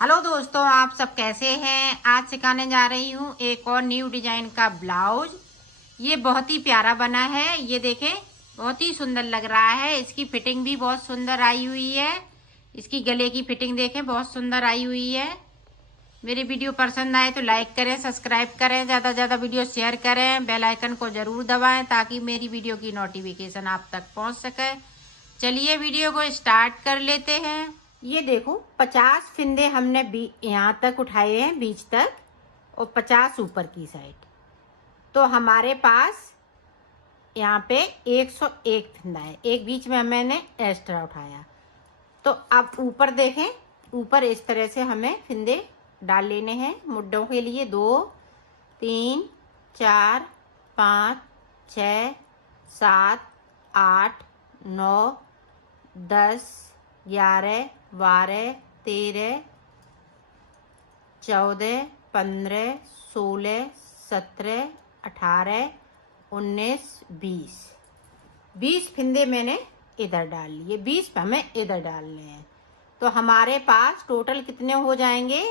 Hello दोस्तों, आप सब कैसे हैं। आज सिखाने जा रही हूँ एक और न्यू डिजाइन का ब्लाउज। ये बहुत ही प्यारा बना है। ये देखें, बहुत ही सुंदर लग रहा है। इसकी फिटिंग भी बहुत सुंदर आई हुई है। इसकी गले की फिटिंग देखें, बहुत सुंदर आई हुई है। मेरी वीडियो पसंद आए तो लाइक करें, सब्सक्राइब करें, ज़्यादा से ज़्यादा वीडियो शेयर करें, बेल आइकन को ज़रूर दबाएं ताकि मेरी वीडियो की नोटिफिकेशन आप तक पहुंच सके। चलिए वीडियो को स्टार्ट कर लेते हैं। ये देखो, 50 फिंदे हमने यहाँ तक उठाए हैं, बीच तक, और 50 ऊपर की साइड। तो हमारे पास यहाँ पे 101 फिंदा है। एक बीच में मैंने एक्स्ट्रा उठाया। तो अब ऊपर देखें, ऊपर इस तरह से हमें फिंदे डाल लेने हैं मुड्ढों के लिए। 2 3 4 5 6 7 8 9 10 11 12 13 14 15 16 17 18 19 20 फिंदे मैंने इधर डाल लिए। 20 हमें इधर डालने हैं। तो हमारे पास टोटल कितने हो जाएंगे?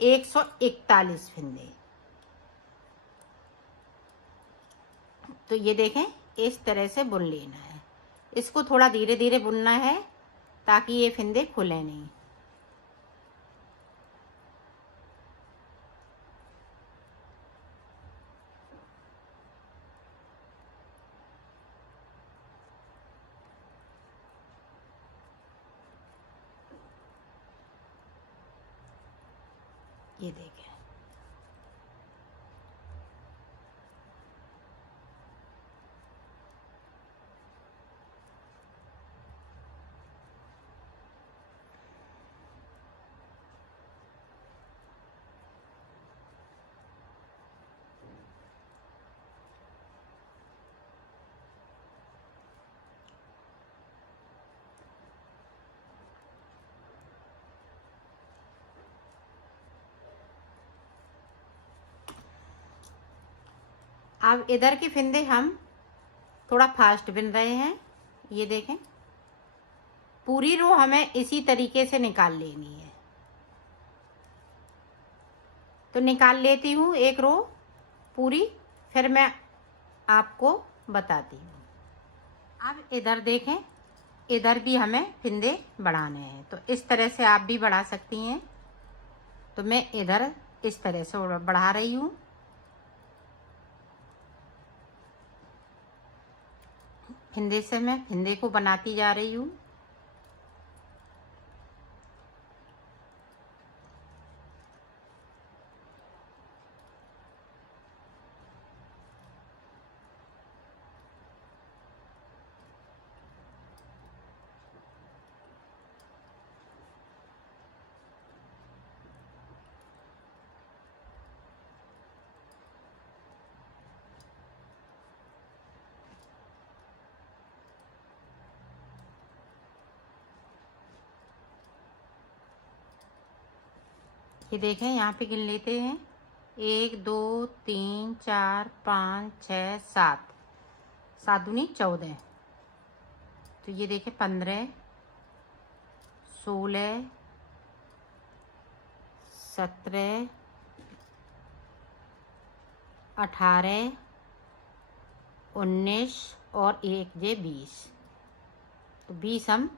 141 फिंदे। तो ये देखें, इस तरह से बुन लेना है। इसको थोड़ा धीरे धीरे बुनना है ताकि ये फिंदे खुले नहीं। ये देखें, अब इधर के फिंदे हम थोड़ा फास्ट बिन रहे हैं। ये देखें, पूरी रो हमें इसी तरीके से निकाल लेनी है। तो निकाल लेती हूँ एक रो पूरी, फिर मैं आपको बताती हूँ। अब इधर देखें, इधर भी हमें फिंदे बढ़ाने हैं। तो इस तरह से आप भी बढ़ा सकती हैं। तो मैं इधर इस तरह से बढ़ा रही हूँ। फिंदे से मैं फिंदे को बनाती जा रही हूँ। ये देखें, यहाँ पे गिन लेते हैं। 1 2 3 4 5 6 7, 7 दूनी 14। तो ये देखें, 15 16 17 18 19 और 1 ये 20। तो 20 हम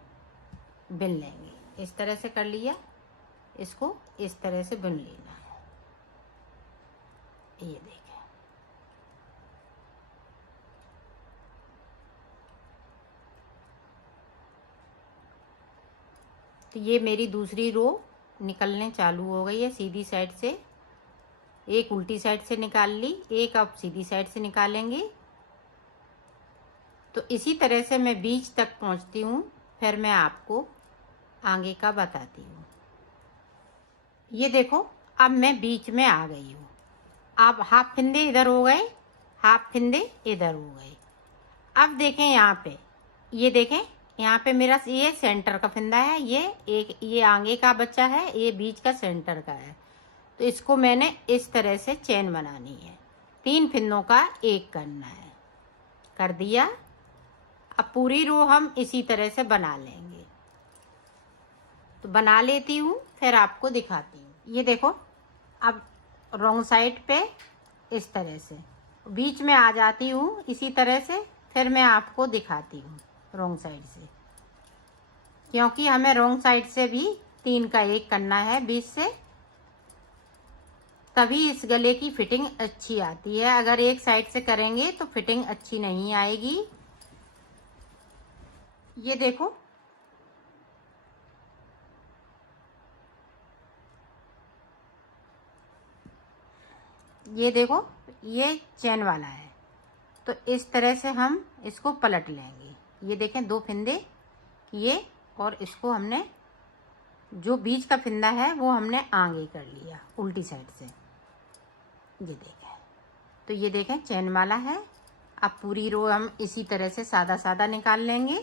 बिन लेंगे। इस तरह से कर लिया। इसको इस तरह से बुन लेना है। ये देखें, तो ये मेरी दूसरी रो निकलने चालू हो गई है। सीधी साइड से एक उल्टी साइड से निकाल ली, एक अब सीधी साइड से निकालेंगे। तो इसी तरह से मैं बीच तक पहुंचती हूँ, फिर मैं आपको आगे का बताती हूँ। ये देखो, अब मैं बीच में आ गई हूँ। अब हाफ फिंदे इधर हो गए, हाफ फिंदे इधर हो गए। अब देखें यहाँ पे, ये देखें, यहाँ पे मेरा ये सेंटर का फिंदा है। ये आगे का बच्चा है, ये बीच का सेंटर का है। तो इसको मैंने इस तरह से चेन बनानी है। 3 फिंदों का एक करना है। कर दिया। अब पूरी रो हम इसी तरह से बना लेंगे। तो बना लेती हूँ। फिर आपको दिखाती हूँ। ये देखो, अब रॉन्ग साइड पे इस तरह से बीच में आ जाती हूँ इसी तरह से, फिर मैं आपको दिखाती हूँ रॉन्ग साइड से, क्योंकि हमें रॉन्ग साइड से भी 3 का 1 करना है बीच से, तभी इस गले की फिटिंग अच्छी आती है। अगर एक साइड से करेंगे तो फिटिंग अच्छी नहीं आएगी। ये देखो, ये देखो, ये चैन वाला है, तो इस तरह से हम इसको पलट लेंगे। ये देखें 2 फिंदे ये, और इसको हमने जो बीच का फिंदा है वो हमने आगे कर लिया उल्टी साइड से। ये देखें, तो ये देखें चैन वाला है। अब पूरी रो हम इसी तरह से सादा सादा निकाल लेंगे।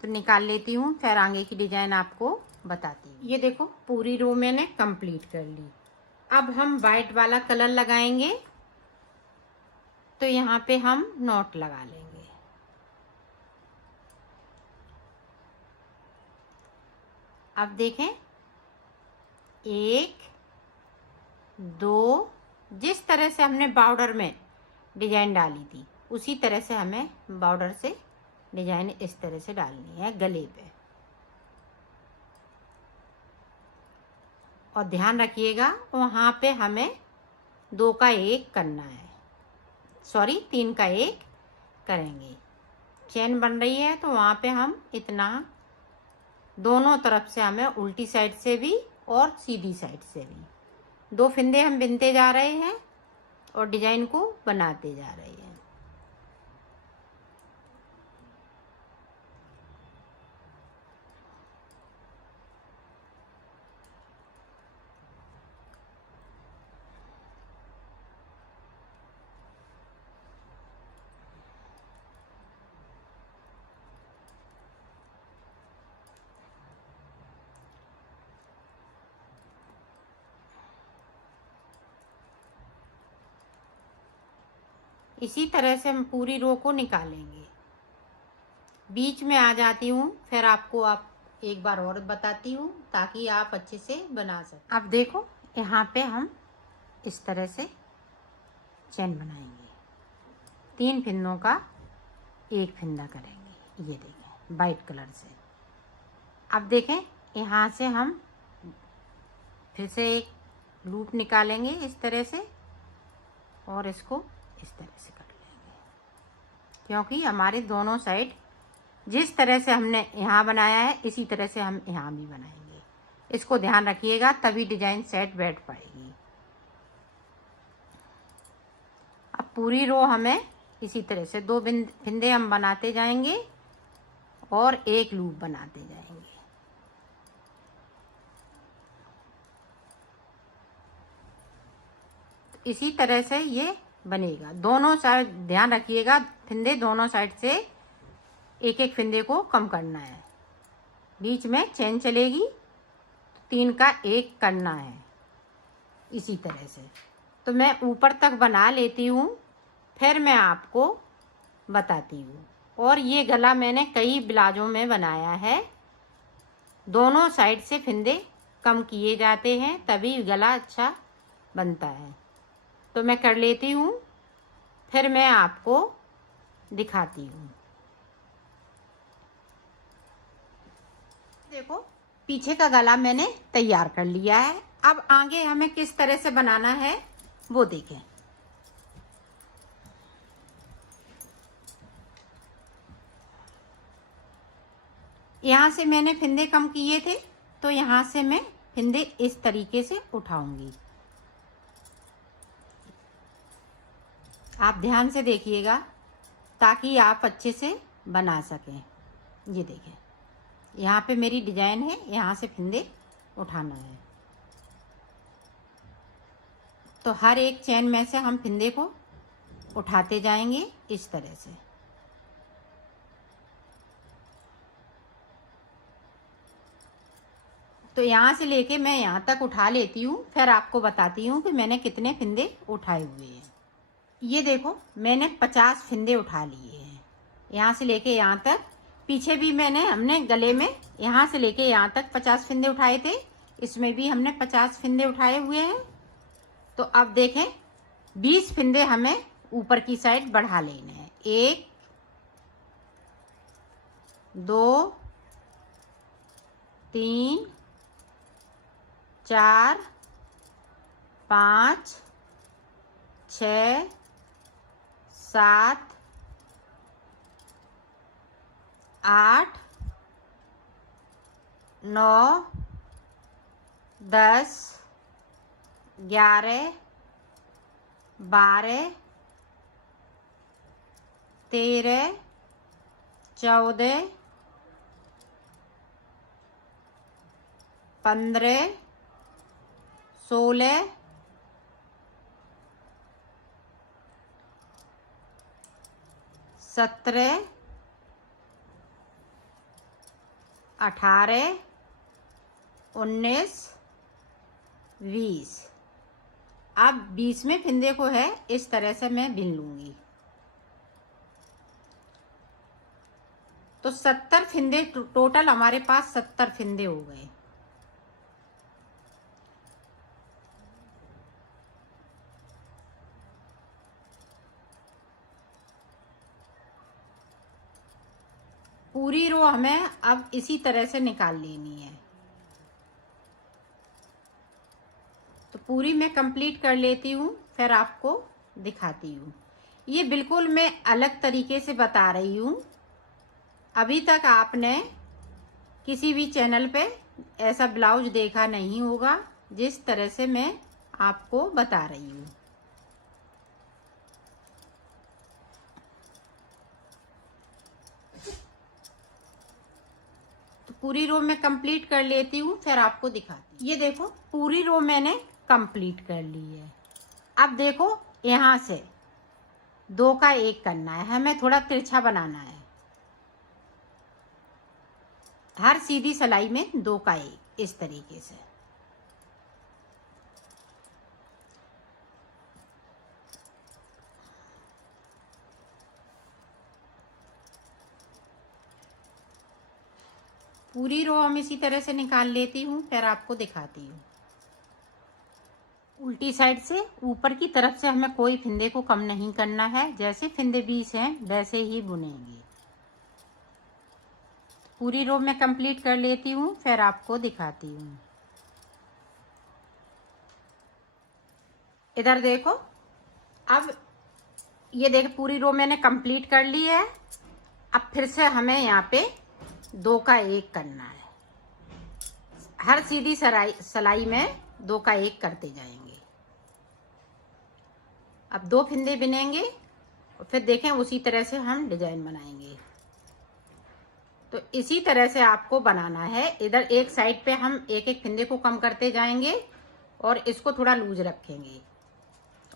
तो निकाल लेती हूँ, फिर आगे की डिजाइन आपको बताती हूँ। ये देखो, पूरी रो मैंने कंप्लीट कर ली। अब हम वाइट वाला कलर लगाएंगे, तो यहाँ पे हम नॉट लगा लेंगे। अब देखें, 1 2, जिस तरह से हमने बॉर्डर में डिजाइन डाली थी उसी तरह से हमें बॉर्डर से डिजाइन इस तरह से डालनी है गले पे। और ध्यान रखिएगा, वहाँ पे हमें 2 का 1 करना है, सॉरी 3 का 1 करेंगे। चेन बन रही है तो वहाँ पे हम इतना दोनों तरफ से हमें उल्टी साइड से भी और सीधी साइड से भी 2 फिंदे हम बिनते जा रहे हैं और डिजाइन को बनाते जा रहे हैं। इसी तरह से हम पूरी रो को निकालेंगे। बीच में आ जाती हूँ, फिर आपको एक बार और बताती हूँ ताकि आप अच्छे से बना सकें। अब देखो, यहाँ पे हम इस तरह से चैन बनाएंगे। 3 फिंदों का 1 फिंदा करेंगे। ये देखें वाइट कलर से। अब देखें, यहाँ से हम फिर से एक लूप निकालेंगे इस तरह से, और इसको इस तरह से कर लेंगे, क्योंकि हमारे दोनों साइड जिस तरह से हमने यहाँ बनाया है इसी तरह से हम यहाँ भी बनाएंगे। इसको ध्यान रखिएगा, तभी डिजाइन सेट बैठ पाएगी। अब पूरी रो हमें इसी तरह से 2 फिंदे हम बनाते जाएंगे और एक लूप बनाते जाएंगे। इसी तरह से ये बनेगा। दोनों साइड ध्यान रखिएगा, फिंदे दोनों साइड से एक एक फिंदे को कम करना है। बीच में चैन चलेगी तो 3 का 1 करना है इसी तरह से। तो मैं ऊपर तक बना लेती हूँ, फिर मैं आपको बताती हूँ। और ये गला मैंने कई ब्लाउजों में बनाया है। दोनों साइड से फिंदे कम किए जाते हैं तभी गला अच्छा बनता है। तो मैं कर लेती हूँ, फिर मैं आपको दिखाती हूँ। देखो, पीछे का गला मैंने तैयार कर लिया है। अब आगे हमें किस तरह से बनाना है वो देखें। यहाँ से मैंने फिंदे कम किए थे, तो यहाँ से मैं फिंदे इस तरीके से उठाऊंगी। आप ध्यान से देखिएगा ताकि आप अच्छे से बना सकें। ये देखें, यहाँ पे मेरी डिजाइन है, यहाँ से फिंदे उठाना है। तो हर एक चैन में से हम फिंदे को उठाते जाएंगे इस तरह से। तो यहाँ से लेके मैं यहाँ तक उठा लेती हूँ, फिर आपको बताती हूँ कि मैंने कितने फिंदे उठाए हुए हैं। ये देखो, मैंने 50 फिंदे उठा लिए हैं। यहाँ से लेके यहाँ तक पीछे भी हमने गले में यहाँ से लेके यहाँ तक 50 फिंदे उठाए थे, इसमें भी हमने 50 फिंदे उठाए हुए हैं। तो अब देखें 20 फिंदे हमें ऊपर की साइड बढ़ा लेने हैं। 1 2 3 4 5 6 7 8 9 10 11 12 13 14 15 16 17 18 19 20। अब 20वें फिंदे को है इस तरह से मैं बिन लूंगी। तो 70 फिंदे टोटल हमारे पास 70 फिंदे हो गए। पूरी रो हमें अब इसी तरह से निकाल लेनी है। तो पूरी मैं कंप्लीट कर लेती हूँ, फिर आपको दिखाती हूँ। ये बिल्कुल मैं अलग तरीके से बता रही हूँ। अभी तक आपने किसी भी चैनल पे ऐसा ब्लाउज देखा नहीं होगा जिस तरह से मैं आपको बता रही हूँ। तो पूरी रो मैं कंप्लीट कर लेती हूँ, फिर आपको दिखाती हूँ। ये देखो पूरी रो मैंने कंप्लीट कर ली है। अब देखो यहाँ से 2 का 1 करना है, हमें थोड़ा तिरछा बनाना है। हर सीधी सिलाई में 2 का 1 इस तरीके से। पूरी रो हम इसी तरह से निकाल लेती हूँ, फिर आपको दिखाती हूँ। उल्टी साइड से ऊपर की तरफ से हमें कोई फिंदे को कम नहीं करना है। जैसे फिंदे 20 हैं वैसे ही बुनेंगे। पूरी रो में कंप्लीट कर लेती हूँ, फिर आपको दिखाती हूँ। इधर देखो, अब ये देखो पूरी रो मैंने कंप्लीट कर ली है। अब फिर से हमें यहाँ पे 2 का 1 करना है। हर सीधी सिलाई में 2 का 1 करते जाएंगे। अब 2 फिंदे बिनेंगे और फिर देखें उसी तरह से हम डिजाइन बनाएंगे। तो इसी तरह से आपको बनाना है। इधर एक साइड पे हम एक एक फिंदे को कम करते जाएंगे और इसको थोड़ा लूज रखेंगे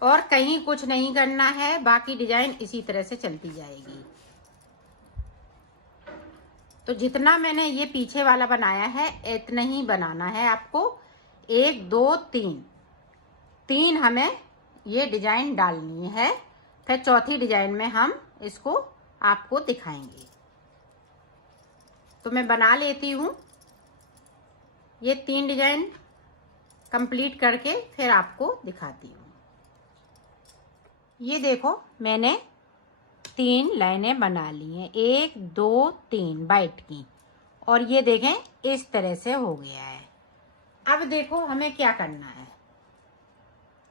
और कहीं कुछ नहीं करना है। बाकी डिजाइन इसी तरह से चलती जाएगी। तो जितना मैंने ये पीछे वाला बनाया है इतना ही बनाना है आपको। 1 2 3 हमें ये डिजाइन डालनी है। फिर चौथी डिजाइन में हम इसको आपको दिखाएंगे। तो मैं बना लेती हूँ ये 3 डिजाइन कंप्लीट करके फिर आपको दिखाती हूँ। ये देखो मैंने 3 लाइनें बना ली हैं, 1 2 3 बाइट की। और ये देखें इस तरह से हो गया है। अब देखो हमें क्या करना है।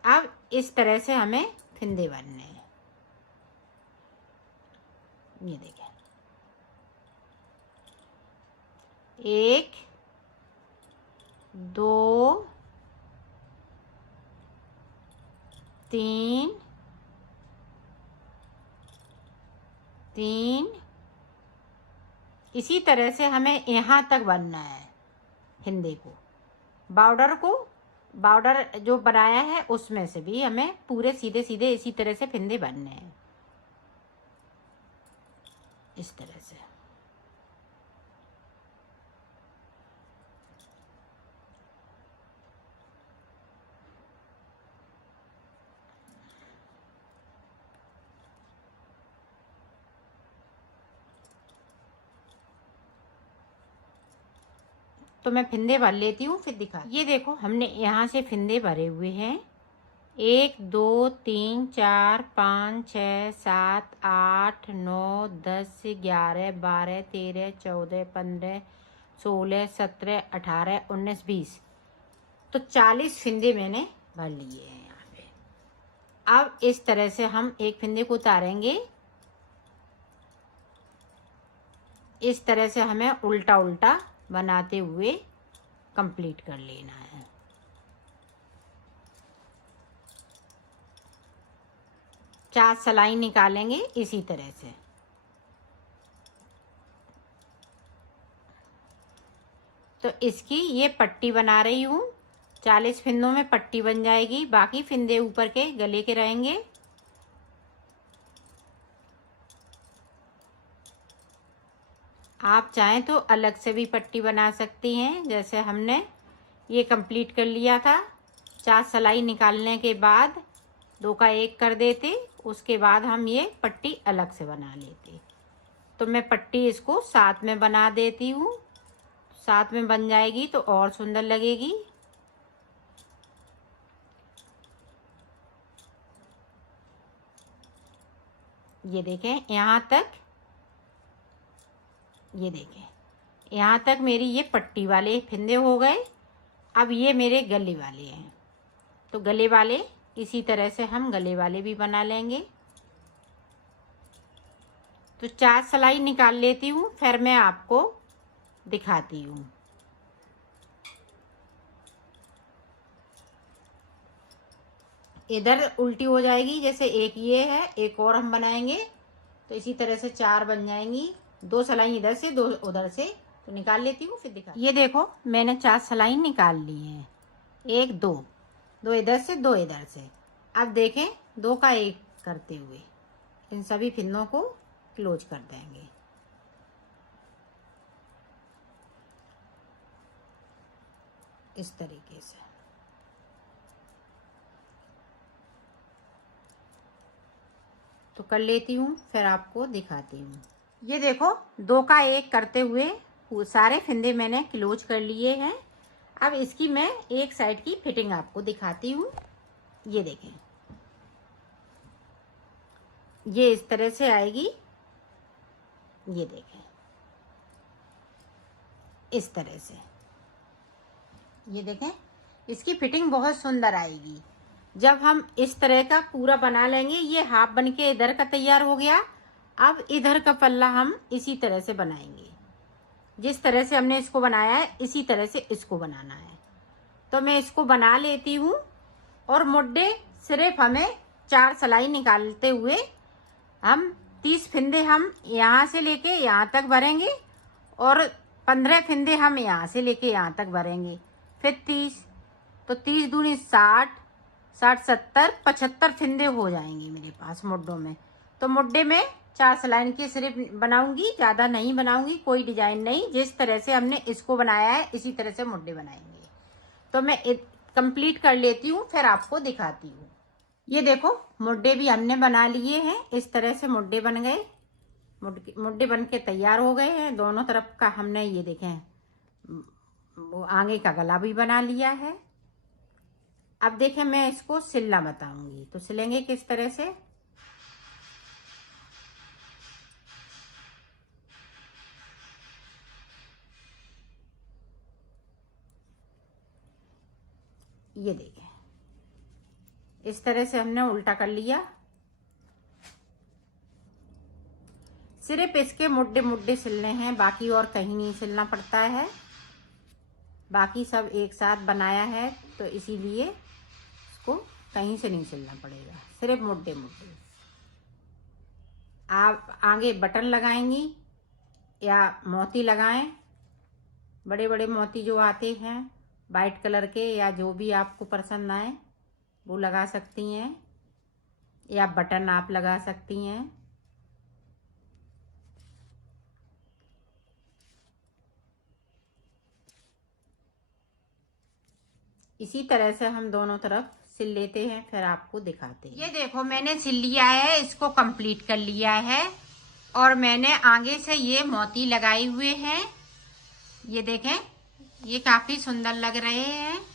अब इस तरह से हमें फिंदे बनने हैं। ये देखें 1 2 3 3। इसी तरह से हमें यहाँ तक बनना है फिंदे को। बॉर्डर जो बनाया है उसमें से भी हमें पूरे सीधे सीधे इसी तरह से फिंदे बनने हैं, इस तरह से। तो मैं फिंदे भर लेती हूँ फिर दिखा। ये देखो हमने यहाँ से फिंदे भरे हुए हैं 1 2 3 4 5 6 7 8 9 10 11 12 13 14 15 16 17 18 19 20 तो 40 फिंदे मैंने भर लिए हैं यहाँ पे। अब इस तरह से हम एक फिंदे को उतारेंगे। इस तरह से हमें उल्टा उल्टा बनाते हुए कंप्लीट कर लेना है। चार सिलाई निकालेंगे इसी तरह से। तो इसकी ये पट्टी बना रही हूँ। 40 फिंदों में पट्टी बन जाएगी। बाकी फिंदे ऊपर के गले के रहेंगे। आप चाहें तो अलग से भी पट्टी बना सकती हैं। जैसे हमने ये कंप्लीट कर लिया था। 4 सिलाई निकालने के बाद 2 का 1 कर देते। उसके बाद हम ये पट्टी अलग से बना लेते। तो मैं पट्टी इसको साथ में बना देती हूँ। साथ में बन जाएगी तो और सुंदर लगेगी। ये देखें यहाँ तक, ये देखें यहाँ तक मेरी ये पट्टी वाले फिंदे हो गए। अब ये मेरे गले वाले हैं। तो गले वाले इसी तरह से हम गले वाले भी बना लेंगे। तो 4 सिलाई निकाल लेती हूँ फिर मैं आपको दिखाती हूँ। इधर उल्टी हो जाएगी। जैसे एक ये है, एक और हम बनाएंगे तो इसी तरह से 4 बन जाएंगी। 2 सिलाई इधर से 2 उधर से। तो निकाल लेती हूँ फिर दिखा। ये देखो मैंने 4 सिलाई निकाल ली हैं। 1 2 2 इधर से 2 इधर से। अब देखें 2 का 1 करते हुए इन सभी फिंदों को क्लोज कर देंगे। इस तरीके से। तो कर लेती हूँ फिर आपको दिखाती हूँ। ये देखो 2 का 1 करते हुए सारे फिंदे मैंने क्लोज कर लिए हैं। अब इसकी मैं एक साइड की फिटिंग आपको दिखाती हूँ। ये देखें ये इस तरह से आएगी। ये देखें इस तरह से। ये देखें इसकी फिटिंग बहुत सुंदर आएगी जब हम इस तरह का पूरा बना लेंगे। ये हाफ बन के इधर का तैयार हो गया। अब इधर का पल्ला हम इसी तरह से बनाएंगे। जिस तरह से हमने इसको बनाया है इसी तरह से इसको बनाना है। तो मैं इसको बना लेती हूँ। और मुड्डे सिर्फ हमें 4 सिलाई निकालते हुए हम 30 फिंदे हम यहाँ से लेके यहाँ तक भरेंगे और 15 फिंदे हम यहाँ से लेके यहाँ तक भरेंगे। फिर 30 तो 30 दूनी 60 60 70 75 फिंदे हो जाएंगे मेरे पास मुड्डों में। तो मुड्डे में 4 सिलाई की सिर्फ बनाऊंगी, ज़्यादा नहीं बनाऊंगी, कोई डिजाइन नहीं। जिस तरह से हमने इसको बनाया है इसी तरह से मुड्डे बनाएंगे। तो मैं कंप्लीट कर लेती हूँ फिर आपको दिखाती हूँ। ये देखो मुड्डे भी हमने बना लिए हैं। इस तरह से मुड्डे बन गए। मुड्डे बन के तैयार हो गए हैं। दोनों तरफ का हमने ये देखें वो आगे का गला भी बना लिया है। अब देखें मैं इसको सिलना बताऊंगी। तो सिलेंगे किस तरह से। ये देखें इस तरह से हमने उल्टा कर लिया। सिर्फ इसके मुड्डे मुड्डे सिलने हैं, बाकी और कहीं नहीं सिलना पड़ता है। बाकी सब एक साथ बनाया है तो इसीलिए इसको कहीं से नहीं सिलना पड़ेगा, सिर्फ मुड्डे मुड्डे। आप आगे बटन लगाएंगी या मोती लगाएं। बड़े बड़े मोती जो आते हैं वाइट कलर के या जो भी आपको पसंद आए वो लगा सकती हैं, या बटन आप लगा सकती हैं। इसी तरह से हम दोनों तरफ सिल लेते हैं फिर आपको दिखाते हैं। ये देखो मैंने सिल लिया है, इसको कंप्लीट कर लिया है। और मैंने आगे से ये मोती लगाए हुए हैं। ये देखें ये काफी सुंदर लग रहे हैं।